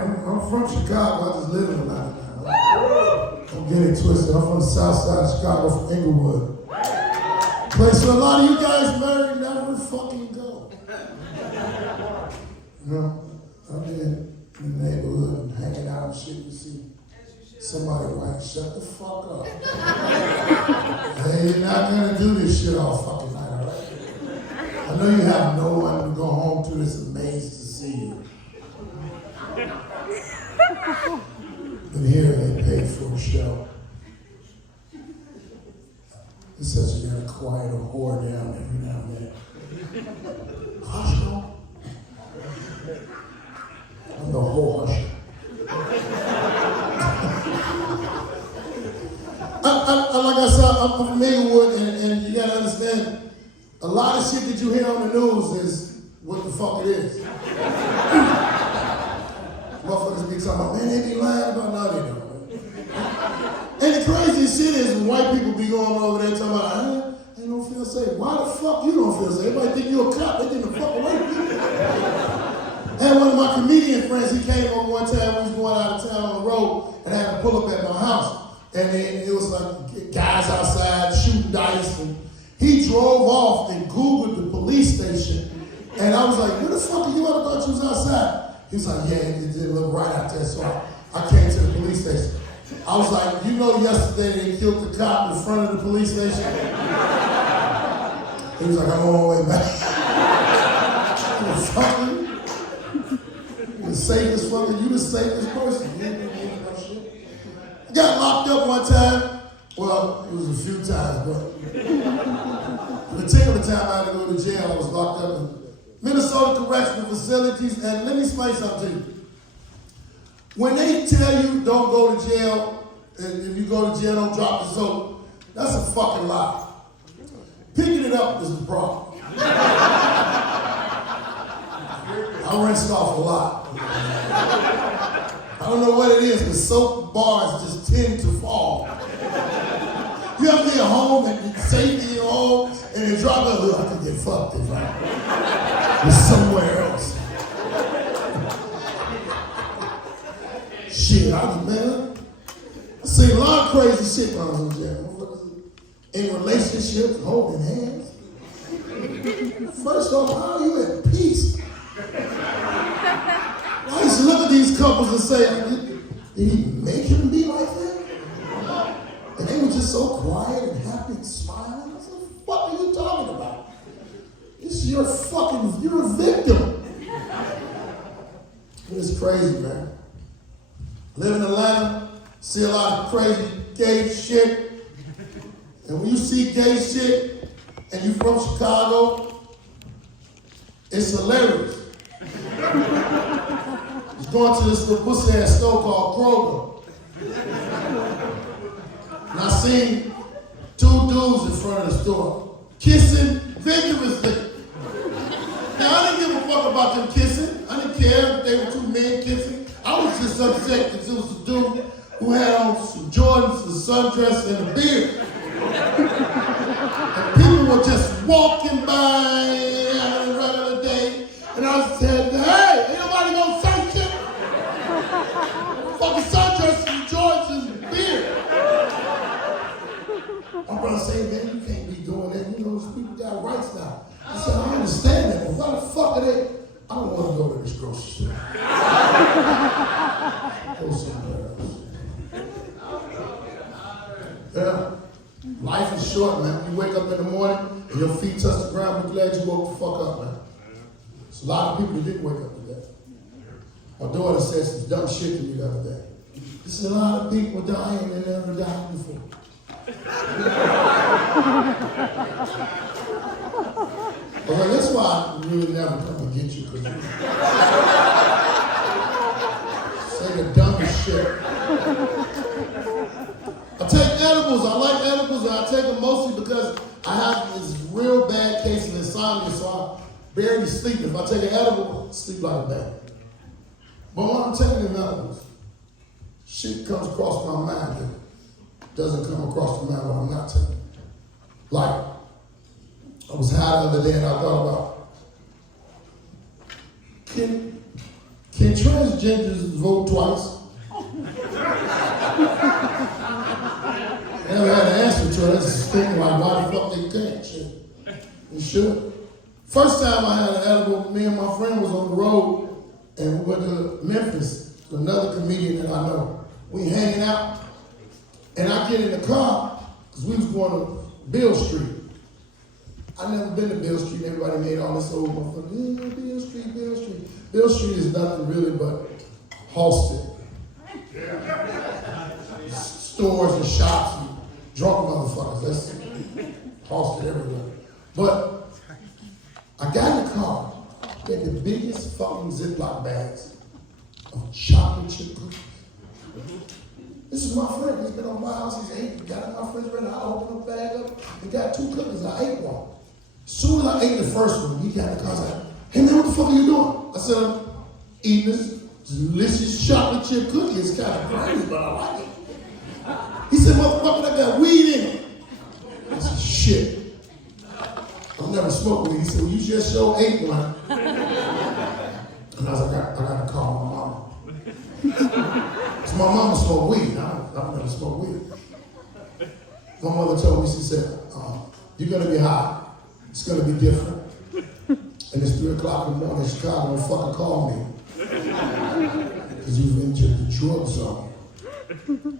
I'm from Chicago. I just live in Atlanta now. Don't get it twisted. I'm from the south side of Chicago, from Inglewood. Place where a lot of you guys married never fucking go. You know, I'm in the neighborhood and hanging out and shit. You see somebody like, shut the fuck up. Hey, you're not gonna do this shit all fucking night, all right? I know you have no one to go home to that's amazed to see you. But here they paid for a show. It says you gotta quiet a whore down every now and then. Hush, no. I'm the whole husher. Like I said, I'm from Inglewood, and you gotta understand, a lot of shit that you hear on the news is what the fuck it is. Motherfuckers be talking about, man, they be lying about nothing, though. And the craziest shit is when white people be going over there talking about, I don't feel safe. Why the fuck you don't feel safe? Everybody think you a cop, they getting the fuck away from you. I had one of my comedian friends, he came over one time, we was going out of town on the road, and I had to pull up at my house. And then it was like guys outside shooting dice, and he drove off and Googled the police station. And I was like, where the fuck are you? I thought you was outside. He was like, yeah, it didn't look right out there. So I came to the police station. I was like, you know, yesterday they killed the cop in front of the police station? He was like, I'm on my way back. The safest fucking, you the safest person. I got locked up one time. Well, it was a few times, but the particular time I had to go to jail, I was locked up in Minnesota Correctional Facilities. And let me explain something to you. When they tell you don't go to jail, and if you go to jail, don't drop the soap, that's a fucking lie. Picking it up is the problem. I rinsed off a lot. I don't know what it is, but soap bars just tend to fall. You ever be at home and you're safe in your home and you drop it, look, I could get fucked if I was somewhere else. Shit, I see a lot of crazy shit when I was in jail. In relationships, holding hands. First off, how are you at peace? I used to look at these couples and say, did he make him be like that? And they were just so quiet and happy and smiling. I said, what are you talking about? This is you're a victim. It's crazy, man. Live in Atlanta, see a lot of crazy gay shit. And when you see gay shit and you from Chicago, it's hilarious. He's going to this little pussy ass store called Kroger. And I seen two dudes in front of the store kissing vigorously. Now I didn't give a fuck about them kissing. I didn't care if they were two men kissing. I was just upset because it was a dude who had on some Jordans, a sundress, and a beard. And people were just walking by on a regular day. And I said, hey, ain't nobody gonna say shit? Fucking sundress and Jordans and beard. My brother said, man, you can't be doing that. You know, those people got rights now. I said, I understand that, but why the fuck are they? I don't want to go to this grocery store. Go somewhere else. Yeah. Life is short, man. You wake up in the morning and your feet touch the ground, be glad you woke the fuck up, man. There's a lot of people that didn't wake up today. My daughter said some dumb shit to me the other day. There's a lot of people dying and they never died before. I was like, that's why I really never come and get you, because you say the dumbest shit. I take edibles. I like edibles, and I take them mostly because I have this real bad case of insomnia, so I barely sleep. If I take an edible, I sleep like a baby. But when I'm taking the edibles, shit comes across my mind that doesn't come across my mind when I'm not taking it. Like, I was high the other day and I thought about, can Can transgenders vote twice? I never had an answer to it. I just thinking like, why the fuck they can't? Shit. You should. First time I had an edible, me and my friend was on the road and we went to Memphis to another comedian that I know. We hanging out and I get in the car because we was going to Beale Street. I never been to Beale Street. Everybody made all this old motherfucker, yeah, Beale Street, Beale Street. Beale Street is nothing really but Halsted. Stores and shops and drunk motherfuckers. That's Halsted everywhere. But I got in the car, got the biggest fucking Ziploc bags of chocolate chip cookies. This is my friend. He's been on my house. He's ate. Got in my friend's bed. I opened the bag up. He got 2 cookies. I ate one. As soon as I ate the first one, he got in the car. I was like, hey man, what the fuck are you doing? I said, I'm eating this delicious chocolate chip cookie. It's kind of crazy, but I like it. He said, motherfucker, I got weed in it. I said, shit. I've never smoked weed. He said, well, you just ate one. And I was like, I gotta call my mama. So my mama smoked weed. I've never smoked weed. My mother told me, she said, you're gonna be high. It's gonna be different. And it's 3 o'clock in the morning in Chicago, don't fucking call me. Because you've entered the drug zone.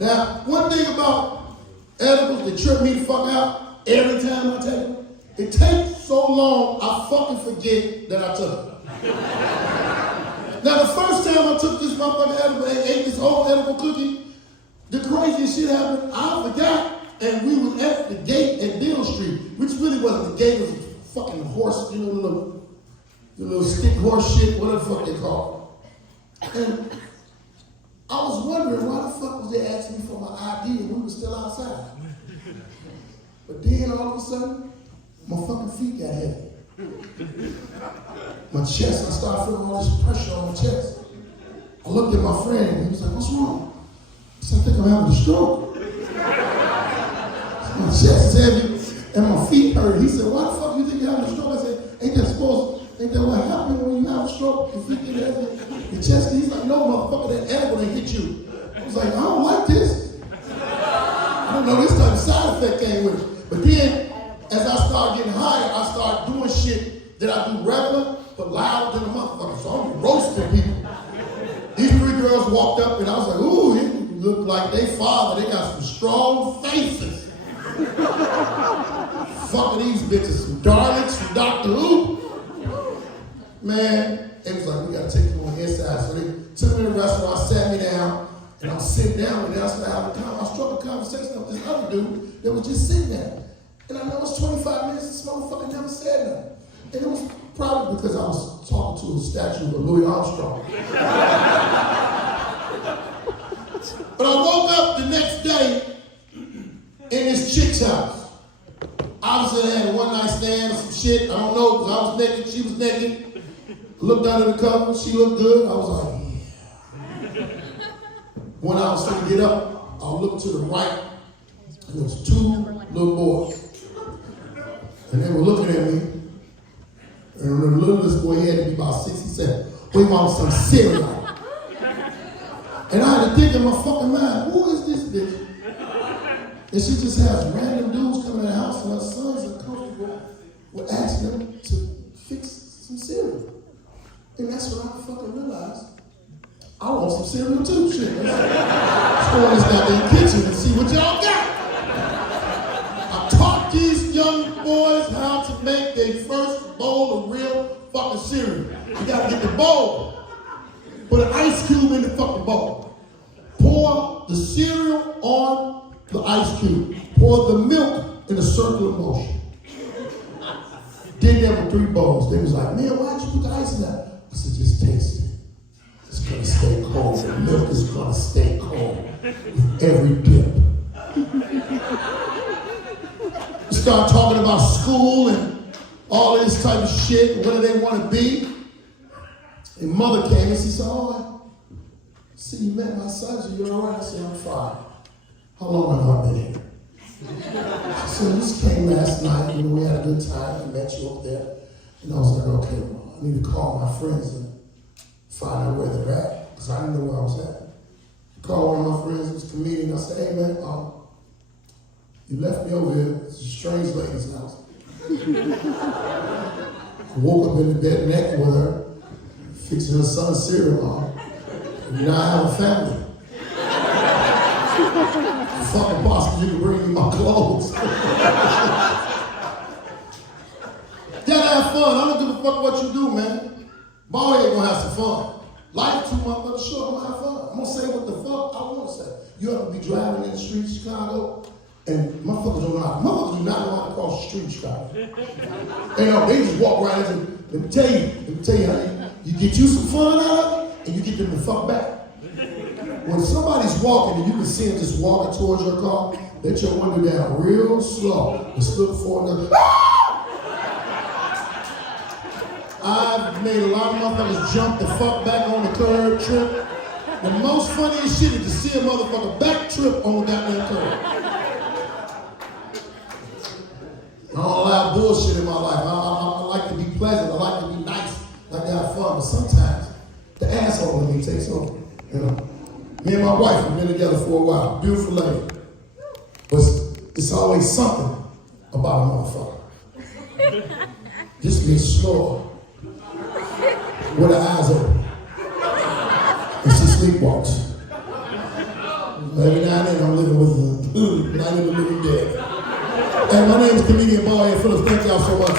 Now, one thing about edibles that trip me the fuck out every time I take them, it takes so long I fucking forget that I took it. Now, the first time I took this motherfucking edible and ate this whole edible cookie, the craziest shit happened. I forgot, and we was at the gate at Beale Street, which really wasn't the gate, it was a fucking horse, you know, the little stick horse shit, whatever the fuck they call it. And I was wondering why the fuck was they asking me for my ID and we were still outside. But then all of a sudden, my fucking feet got heavy. My chest, I started feeling all this pressure on my chest. I looked at my friend and he was like, what's wrong? I said, I think I'm having a stroke. My chest is heavy and my feet hurt. He said, why the fuck do you think you're having a stroke? I said, ain't that what happened when you have a stroke? Your feet get heavy, your chest. He's like, no motherfucker, that edible they hit you. I was like, I don't like this. I don't know, this type of side effect came with it. But then, as I started getting higher, I started doing shit that I do regular, but louder than a motherfucker. So I'm roasting people. These 3 girls walked up and I was like, ooh, they look like they father. They got some strong faces. Fucking these bitches, some darlings from Doctor Who. Man, it was like, we gotta take them on the inside. So they took me to the restaurant, sat me down, and I was sitting down, and then I started having a conversation. I struck a conversation with this other dude that was just sitting there. And I know it's 25 minutes, this motherfucker never said nothing. And it was probably because I was talking to a statue of Louis Armstrong. But I woke up the next day in this chick's house. Obviously, I had a one-night stand or some shit. I don't know, because I was naked, she was naked. Looked under the cover, she looked good. I was like, yeah. When I was going to get up, I looked to the right, and there was 2 little boys. And they were looking at me. And the littlest boy had to be about 6, he said, we want some cereal. And I had to think in my fucking mind, who is this bitch? And she just has random dudes coming in the house and her sons are comfortable with asking them to fix some cereal. And that's when I fucking realized I want some cereal too, shit. Let's go in this goddamn kitchen and see what y'all got. I taught these young boys how to make their first bowl of real fucking cereal. You gotta get the bowl, put an ice cube in the fucking bowl. Pour the cereal on the ice cube. Pour the milk in a circular motion. Did that for 3 bowls. They was like, man, why'd you put the ice in that? I said, just taste it. It's gonna stay cold. The milk is gonna stay cold with every dip. We start talking about school and all this type of shit, and what do they want to be? And mother came and she said, oh, I see you met my sons, are you all right? I said, I'm fine. How long have I been here? She said, this came last night, and we had a good time, I met you up there. And I was like, okay, well, I need to call my friends and find out where they're at, because I didn't know where I was at. Called one of my friends, who's a comedian. I said, hey man, you left me over here. It's a strange lady's house. I woke up in the bed naked with her, fixing her son's cereal. And now I have a family. Fucking boss, you can bring me my clothes. Gotta have fun. I don't give a fuck what you do, man. Ball ain't gonna have some fun. Life too motherfucking short, I'm gonna have fun. I'm gonna say what the fuck I wanna say. You ever be driving in the streets of Chicago, and motherfuckers do not know how to cross the street in Chicago. They just walk right into it. Let me tell you how you get you some fun out of it, and you get them to fuck back. When somebody's walking and you can see them just walking towards your car, let your window down real slow. Just look forward and go, ah! I've made a lot of motherfuckers jump the fuck back on the curb trip. The most funniest shit is to see a motherfucker back trip on the goddamn curb. I don't allow bullshit in my life. I like to be pleasant. I like to be nice. I like to have fun. But sometimes the asshole in me takes over. You know? Me and my wife have been together for a while. Beautiful lady. But it's always something about a motherfucker. Just get slower. With her eyes open. And she sleepwalks. Every now and then I'm living with the night of the living dead. Hey, my name is comedian Ball Phillips. Thank y'all so much.